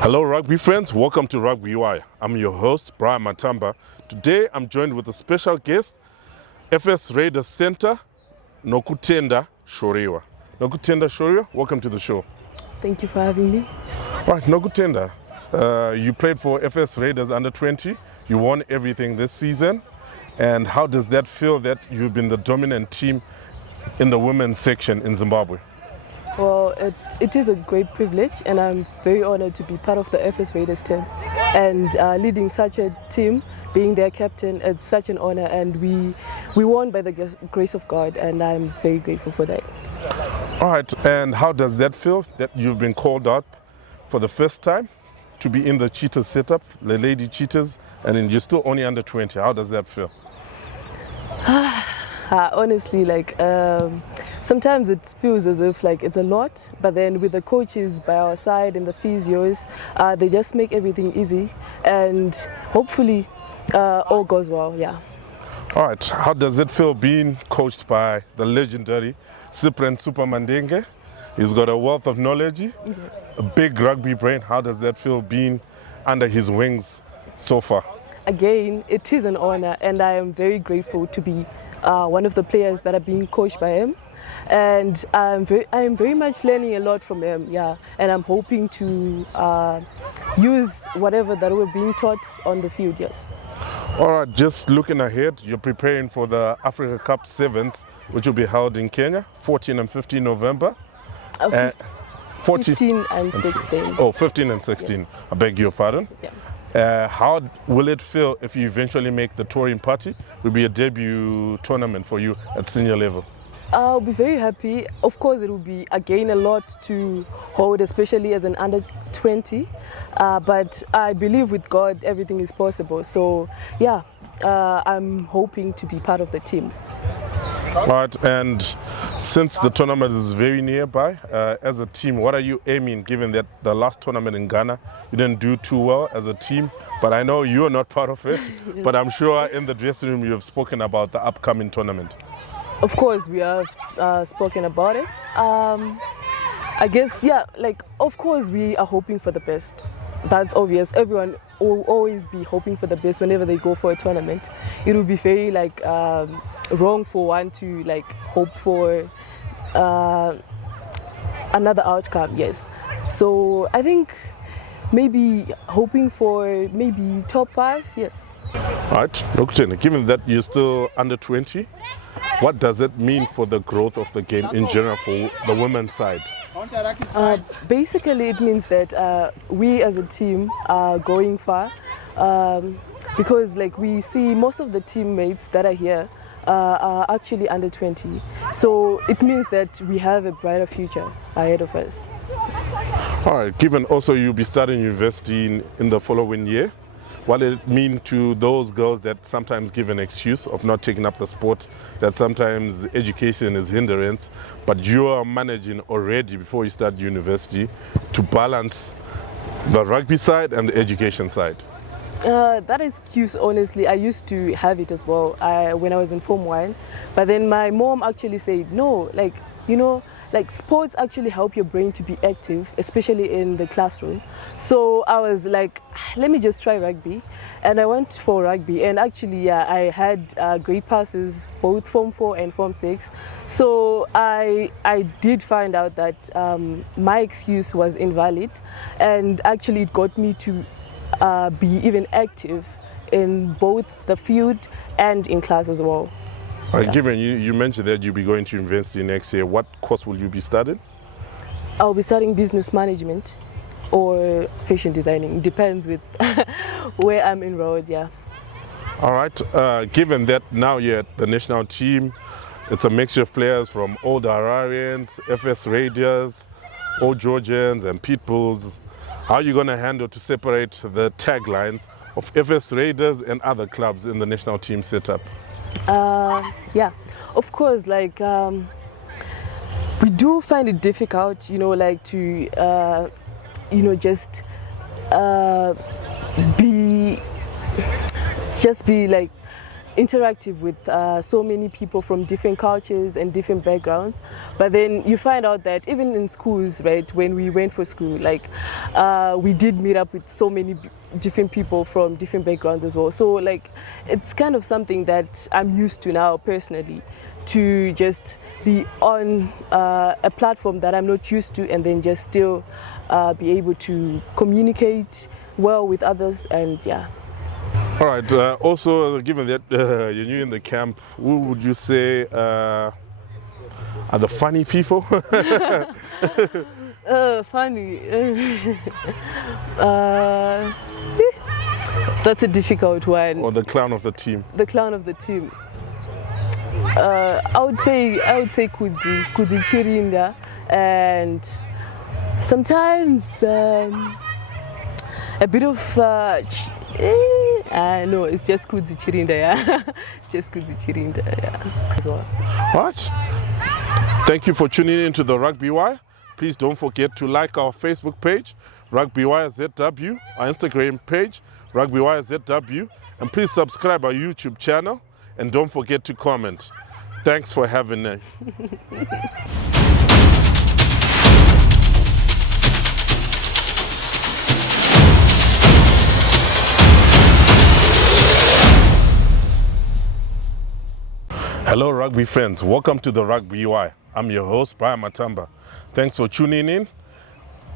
Hello rugby friends, welcome to Rugby UI. I'm your host, Brian Matamba. Today I'm joined with a special guest, FS Raiders Center, Nokutenda Shoriwa. Nokutenda Shoriwa, welcome to the show. Thank you for having me. Right, Nokutenda, you played for FS Raiders under 20. You won everything this season. And how does that feel that you've been the dominant team in the women's section in Zimbabwe? Well, it is a great privilege, and I'm very honored to be part of the FS Raiders team. And leading such a team, being their captain, it's such an honor. And we won by the grace of God, and I'm very grateful for that. All right, and how does that feel that you've been called out for the first time to be in the Cheetahs setup, the Lady Cheetahs, and then you're still only under 20? How does that feel? Honestly, sometimes it feels as if it's a lot, but then with the coaches by our side and the physios, they just make everything easy, and hopefully all goes well. Yeah. All right, how does it feel being coached by the legendary Cyprian Supa Mandenge? He's got a wealth of knowledge, a big rugby brain. How does that feel being under his wings so far? Again, it is an honor, and I am very grateful to be one of the players that are being coached by him. And I am very much learning a lot from him, yeah. And I'm hoping to use whatever that we're being taught on the field, yes. All right, just looking ahead, you're preparing for the Africa Cup Sevens, which will be held in Kenya, 14 and 15 November. 15 and 16. Oh, 15 and 16. Yes. I beg your pardon. Yeah. How will it feel if you eventually make the touring party? It will be a debut tournament for you at senior level. I'll be very happy. Of course, it will be, again, a lot to hold, especially as an under 20. But I believe with God, everything is possible. So, yeah, I'm hoping to be part of the team. Right, and since the tournament is very nearby, as a team, what are you aiming, given that the last tournament in Ghana, you didn't do too well as a team, but I know you're not part of it, yes. But I'm sure in the dressing room you have spoken about the upcoming tournament. Of course, we have spoken about it. I guess, yeah, of course we are hoping for the best. That's obvious. Everyone will always be hoping for the best whenever they go for a tournament. It will be very, wrong for one to hope for another outcome, yes. So I think maybe hoping for maybe top 5, yes. All right, Nokutenda, given that you're still under 20, what does it mean for the growth of the game in general for the women's side? Basically, it means that we as a team are going far because we see most of the teammates that are here are actually under 20. So it means that we have a brighter future ahead of us. Yes. All right, given also you'll be starting university in the following year, what does it mean to those girls that sometimes give an excuse of not taking up the sport, that sometimes education is hindrance, but you are managing already before you start university to balance the rugby side and the education side? That excuse, honestly, I used to have it as well when I was in Form 1. But then my mom actually said, no, sports actually help your brain to be active, especially in the classroom. So I was like, let me just try rugby. And I went for rugby. And actually, I had great passes, both Form 4 and Form 6. So I did find out that my excuse was invalid. And actually, it got me to be even active in both the field and in class as well. Yeah. Given you mentioned that you'll be going to university next year, what course will you be studying? I'll be studying business management or fashion designing. Depends with where I'm enrolled, yeah. All right. Given that now you're at the national team, it's a mixture of players from old Hararians, FS Raiders, old Georgians and Pitbulls. How are you going to handle to separate the taglines of FS Raiders and other clubs in the national team setup? Yeah, of course, we do find it difficult, to, just be interactive with so many people from different cultures and different backgrounds. But then you find out that even in schools, right, when we went for school, like we did meet up with so many different people from different backgrounds as well. So like it's kind of something that I'm used to now personally, to just be on a platform that I'm not used to, and then just still be able to communicate well with others, and yeah. All right. Also, given that you're new in the camp, who would you say are the funny people? Funny. That's a difficult one. Or the clown of the team? The clown of the team. I would say Kudzi Chirinda, and sometimes a bit of no, it's just Kudzi Chirinda, yeah. It's just Kudzi Chirinda, yeah. As well. All right. Thank you for tuning in to the Rugby Wire. Please don't forget to like our Facebook page, Rugby Wire ZW, our Instagram page, Rugby Wire ZW, and please subscribe our YouTube channel, and don't forget to comment. Thanks for having me. Hello Rugby fans, welcome to the Rugby Wire. I'm your host, Brian Matamba. Thanks for tuning in,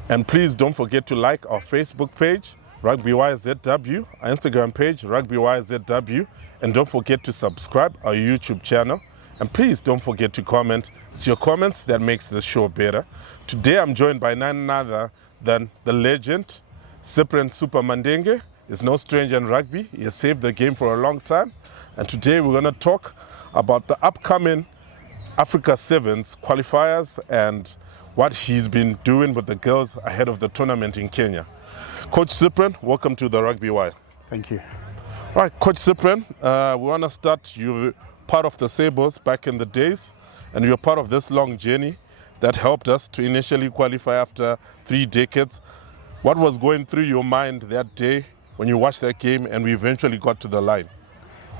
and please don't forget to like our Facebook page, Rugby Wire ZW, our Instagram page, Rugby Wire ZW, and don't forget to subscribe our YouTube channel, and please don't forget to comment. It's your comments that makes the show better. Today I'm joined by none other than the legend, Cyprian Supa Mandenge. Is no stranger in rugby. He has saved the game for a long time, and today we're going to talk about the upcoming Africa Sevens qualifiers and what he's been doing with the girls ahead of the tournament in Kenya. Coach Cyprian, welcome to the Rugby Wire. Thank you. All right, Coach Cyprian, we want to start. You're part of the Sabres back in the days, and you're part of this long journey that helped us to initially qualify after 3 decades. What was going through your mind that day when you watched that game and we eventually got to the line?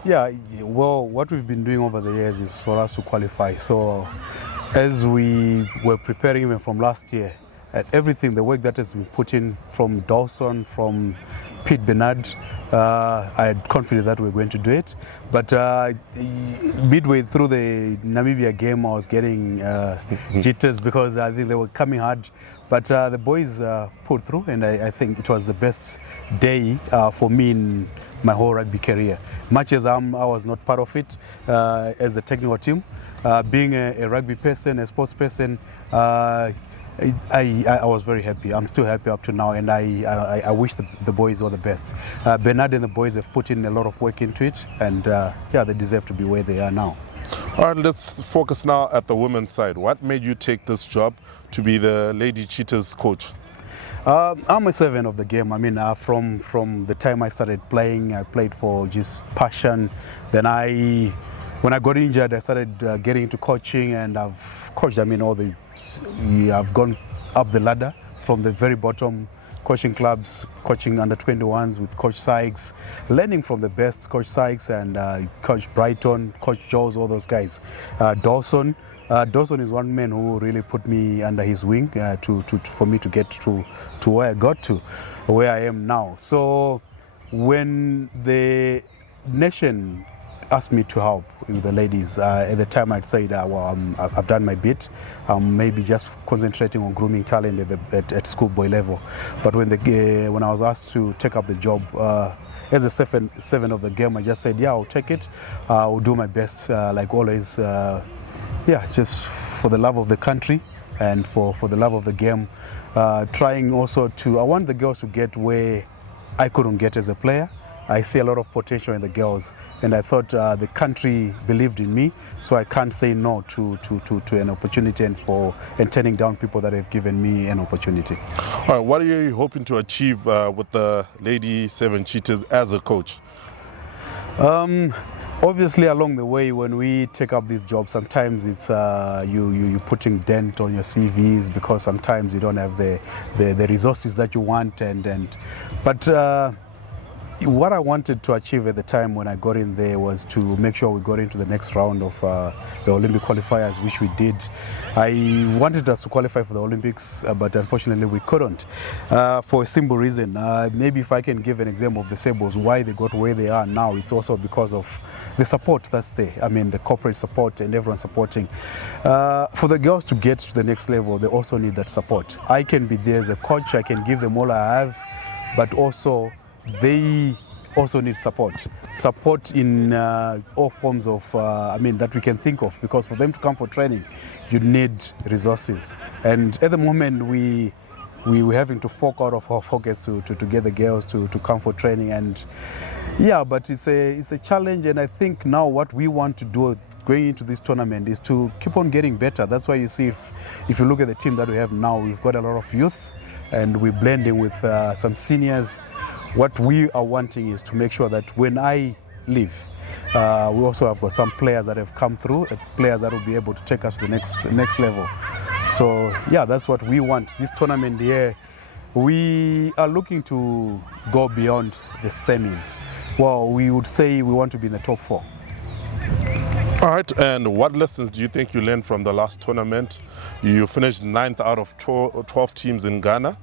Yeah, well, what we've been doing over the years is for us to qualify. So as we were preparing even from last year, and everything, the work that has been put in from Dawson, from Pete Bernard, I had confidence that we were going to do it. But midway through the Namibia game, I was getting jitters because I think they were coming hard. But the boys pulled through, and I think it was the best day for me in my whole rugby career. Much as I was not part of it as a technical team, being a rugby person, a sports person, I was very happy. I'm still happy up to now, and I wish the boys all the best. Bernard and the boys have put in a lot of work into it, and yeah, they deserve to be where they are now. All right, let's focus now at the women's side. What made you take this job to be the Lady Cheetahs coach? I'm a servant of the game. I mean, from the time I started playing, I played for just passion. Then when I got injured, I started getting into coaching, and I've coached, I mean, I've gone up the ladder from the very bottom, coaching clubs, coaching under 21s with Coach Sykes, learning from the best, Coach Sykes and Coach Brighton, Coach Jones, all those guys. Dawson is one man who really put me under his wing for me to get to where I got to, where I am now. So when the nation asked me to help with the ladies, at the time I'd said, well, I've done my bit. Maybe just concentrating on grooming talent at schoolboy level. But when I was asked to take up the job as a seven of the game, I just said, yeah, I'll take it. I'll do my best, like always. Yeah, just for the love of the country and for the love of the game. Trying also I want the girls to get where I couldn't get as a player. I see a lot of potential in the girls, and I thought the country believed in me, so I can't say no to an opportunity and turning down people that have given me an opportunity. All right, what are you hoping to achieve with the Lady Seven Cheetahs as a coach? Obviously, along the way, when we take up these jobs, sometimes it's you putting dent on your CVs because sometimes you don't have the resources that you want, but what I wanted to achieve at the time when I got in there was to make sure we got into the next round of the Olympic qualifiers, which we did. I wanted us to qualify for the Olympics, but unfortunately we couldn't for a simple reason. Maybe if I can give an example of the Sables, why they got where they are now, it's also because of the support that's there. I mean, the corporate support and everyone supporting. For the girls to get to the next level, they also need that support. I can be there as a coach, I can give them all I have, but also they also need support in all forms of that we can think of, because for them to come for training you need resources, and at the moment we're having to fork out of our pockets to get the girls to come for training. And yeah, but it's a challenge, and I think now what we want to do going into this tournament is to keep on getting better. That's why you see, if you look at the team that we have now, we've got a lot of youth and we're blending with some seniors. What we are wanting is to make sure that when I leave, we also have got some players that have come through, players that will be able to take us to the next level. So yeah, that's what we want. This tournament here, we are looking to go beyond the semis. Well, we would say we want to be in the top 4. All right, and what lessons do you think you learned from the last tournament? You finished 9th out of 12 teams in Ghana.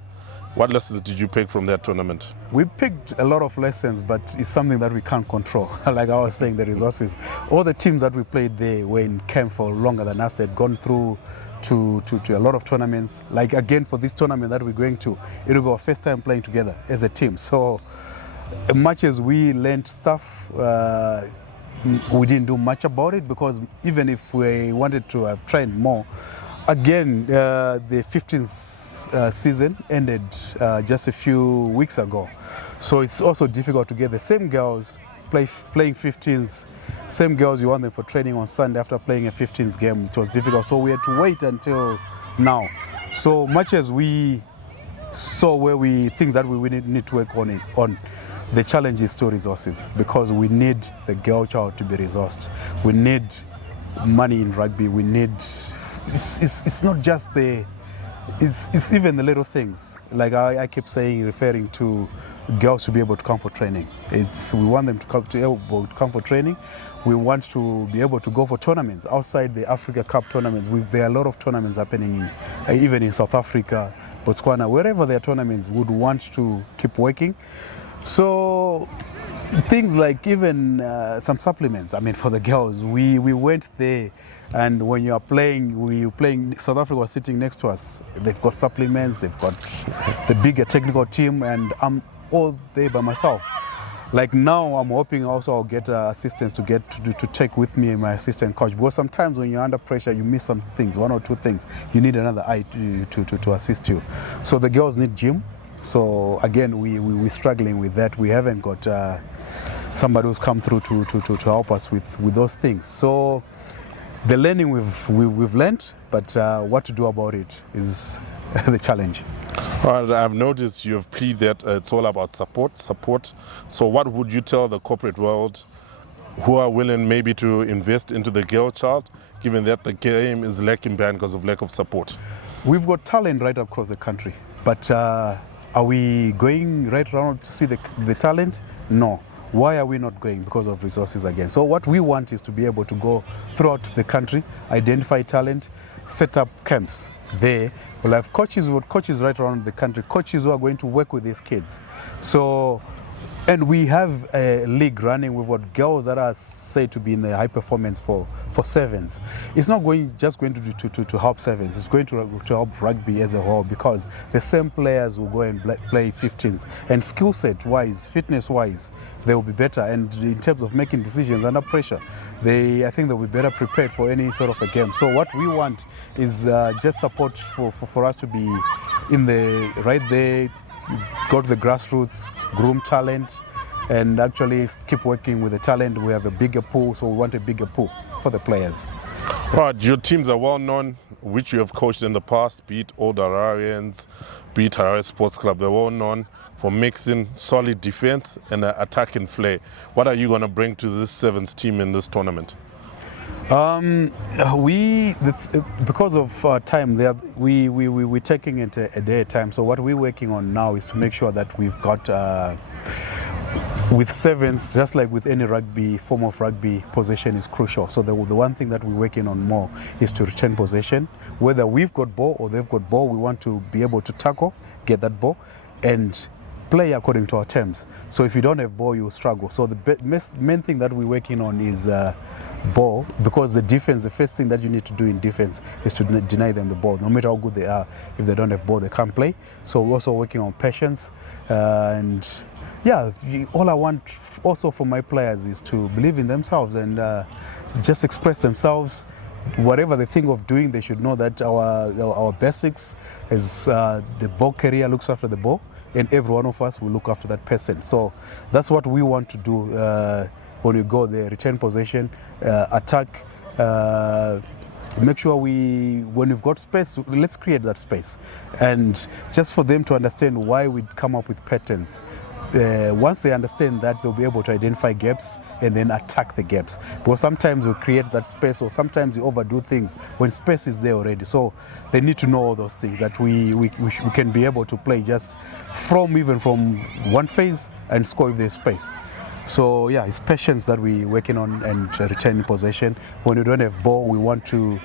What lessons did you pick from that tournament? We picked a lot of lessons, but it's something that we can't control. Like I was saying, the resources. All the teams that we played there were in camp for longer than us. They'd gone through to a lot of tournaments. Like again, for this tournament that we're going to, it will be our first time playing together as a team. So much as we learned stuff, we didn't do much about it, because even if we wanted to have trained more, again, the 15th season ended just a few weeks ago. So it's also difficult to get the same girls playing 15s, same girls you want them for training on Sunday after playing a 15th game. It was difficult, so we had to wait until now. So much as we saw things that we need to work on, the challenge is still resources, because we need the girl child to be resourced. We need money in rugby. We need. It's not just it's even the little things. Like I keep saying, referring to girls to be able to come for training. We want them to come for training. We want to be able to go for tournaments outside the Africa Cup tournaments. There are a lot of tournaments happening, even in South Africa, Botswana, wherever there are tournaments. Would want to keep working. So things like even some supplements. I mean, for the girls, we went there, and when you are playing, South Africa was sitting next to us. They've got supplements, they've got the bigger technical team, and I'm all there by myself. Like now, I'm hoping also I'll get assistants to take with me my assistant coach, because sometimes when you're under pressure, you miss some things, 1 or 2 things. You need another eye to assist you. So the girls need gym. So again, we're struggling with that. We haven't got somebody who's come through to help us with those things. So the learning we've learned, but what to do about it is the challenge. All right, I've noticed you've pleaded that it's all about support. So what would you tell the corporate world who are willing maybe to invest into the girl child, given that the game is lacking behind because of lack of support? We've got talent right across the country, but are we going right around to see the talent? No. Why are we not going? Because of resources again. So what we want is to be able to go throughout the country, identify talent, set up camps there. We'll have coaches right around the country, coaches who are going to work with these kids. So, and we have a league running with what girls that are said to be in the high performance for sevens. It's not just going to help sevens. It's going to help rugby as a whole, because the same players will go and play 15s. And skill set wise, fitness wise, they will be better. And in terms of making decisions under pressure, I think they'll be better prepared for any sort of a game. So what we want is just support for us to be in right there. Go to the grassroots, groom talent, and actually keep working with the talent. We have a bigger pool, so we want a bigger pool for the players. All right, your teams are well known, which you have coached in the past, be it Old Hararians, be it Harare Sports Club. They're well known for mixing solid defense and attacking flair. What are you going to bring to this sevens team in this tournament? Because of time, we're taking it a day at a time. So what we're working on now is to make sure that we've got with sevens, just like with any rugby, form of rugby, possession is crucial. So the one thing that we're working on more is to retain possession. Whether we've got ball or they've got ball, we want to be able to tackle, get that ball, and play according to our terms. So if you don't have ball, you will struggle. So the main thing that we're working on is ball, because the defense, the first thing that you need to do in defense is to deny them the ball. No matter how good they are, if they don't have ball, they can't play. So we're also working on patience and yeah, all I want also from my players is to believe in themselves and just express themselves. Whatever they think of doing, they should know that our basics is the ball carrier looks after the ball, and every one of us will look after that person. So that's what we want to do when we go there: return possession, attack. Make sure when we've got space, let's create that space, and just for them to understand why we come up with patterns. Once they understand that, they'll be able to identify gaps and then attack the gaps. Because sometimes we create that space, or sometimes we overdo things when space is there already. So they need to know all those things, that we can be able to play just even from one phase and score if there's space. So yeah, it's patience that we're working on and retaining possession. When we don't have ball, we want to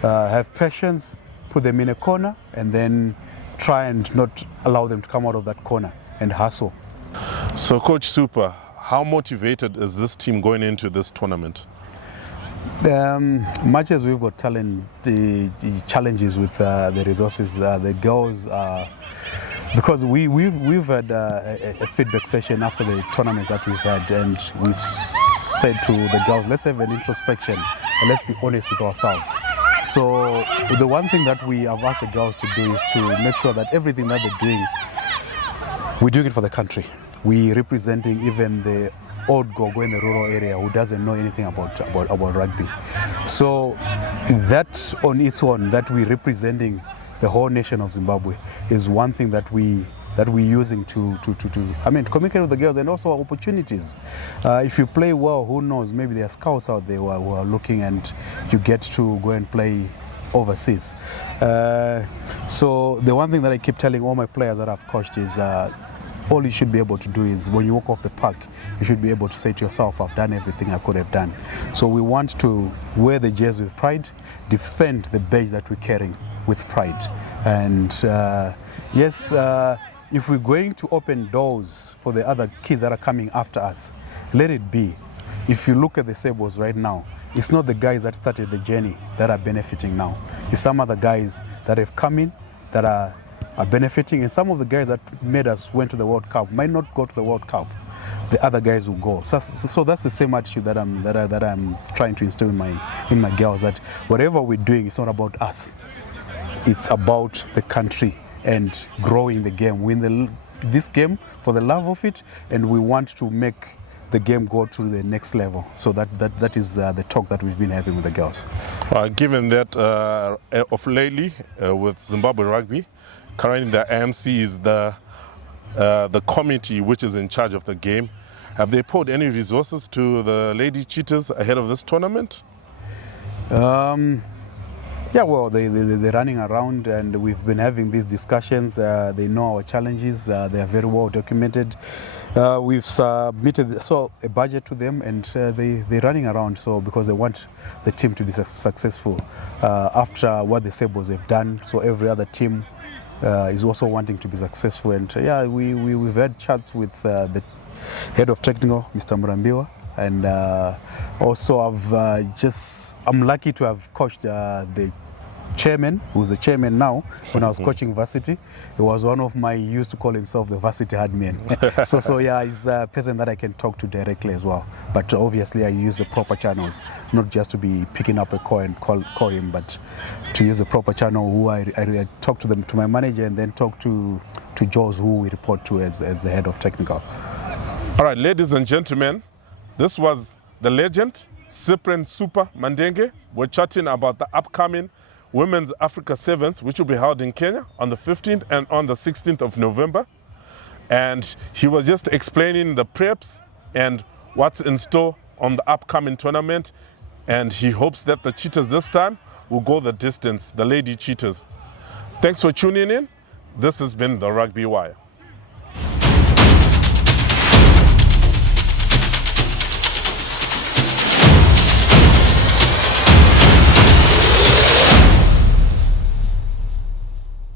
have patience, put them in a corner, and then try and not allow them to come out of that corner and hustle. So Coach Supa, how motivated is this team going into this tournament? Much as we've got talent, the challenges with the resources, the girls, because we've had a feedback session after the tournaments that we've had, and we've said to the girls, let's have an introspection and let's be honest with ourselves. So the one thing that we have asked the girls to do is to make sure that everything that they're doing, we're doing it for the country. We're representing even the old gogo in the rural area who doesn't know anything about rugby. So that on its own, that we're representing the whole nation of Zimbabwe, is one thing that we're using to communicate with the girls, and also opportunities. If you play well, who knows, maybe there are scouts out there who are looking, and you get to go and play overseas. So the one thing that I keep telling all my players that I've coached is all you should be able to do is, when you walk off the park, you should be able to say to yourself, I've done everything I could have done. So we want to wear the jersey with pride, defend the badge that we're carrying with pride. And yes, if we're going to open doors for the other kids that are coming after us, let it be. If you look at the Sables right now, it's not the guys that started the journey that are benefiting now. It's some other guys that have come in that are benefiting, and some of the guys that made us went to the World Cup might not go to the World Cup. The other guys will go. So that's the same attitude that I'm trying to instill in my girls, that whatever we're doing, it's not about us. It's about the country and growing the game. We win this game for the love of it, and we want to make the game go to the next level. So that is the talk that we've been having with the girls. Given that of lately with Zimbabwe Rugby, currently the AMC is the committee which is in charge of the game. Have they poured any resources to the Lady Cheetahs ahead of this tournament? Yeah, well, they're running around, and we've been having these discussions. They know our challenges. They are very well documented. We've submitted a budget to them, and they're running around. So because they want the team to be successful after what the Sables have done. So every other team is also wanting to be successful. And yeah, we've had chats with the head of technical, Mr. Murambiwa. And also I'm lucky to have coached the chairman, who's the chairman now. When I was coaching varsity, he was one of he used to call himself the varsity admin. so yeah, he's a person that I can talk to directly as well. But obviously I use the proper channels, not just to be picking up a call and call him, but to use the proper channel who I talk to my manager, and then talk to Jaws, who we report to as the head of technical. All right, ladies and gentlemen, this was the legend, Cyprian Supa Mandenge. We're chatting about the upcoming Women's Africa Sevens, which will be held in Kenya on the 15th and on the 16th of November. And he was just explaining the preps and what's in store on the upcoming tournament. And he hopes that the Cheetahs this time will go the distance, the Lady Cheetahs. Thanks for tuning in. This has been the Rugby Wire.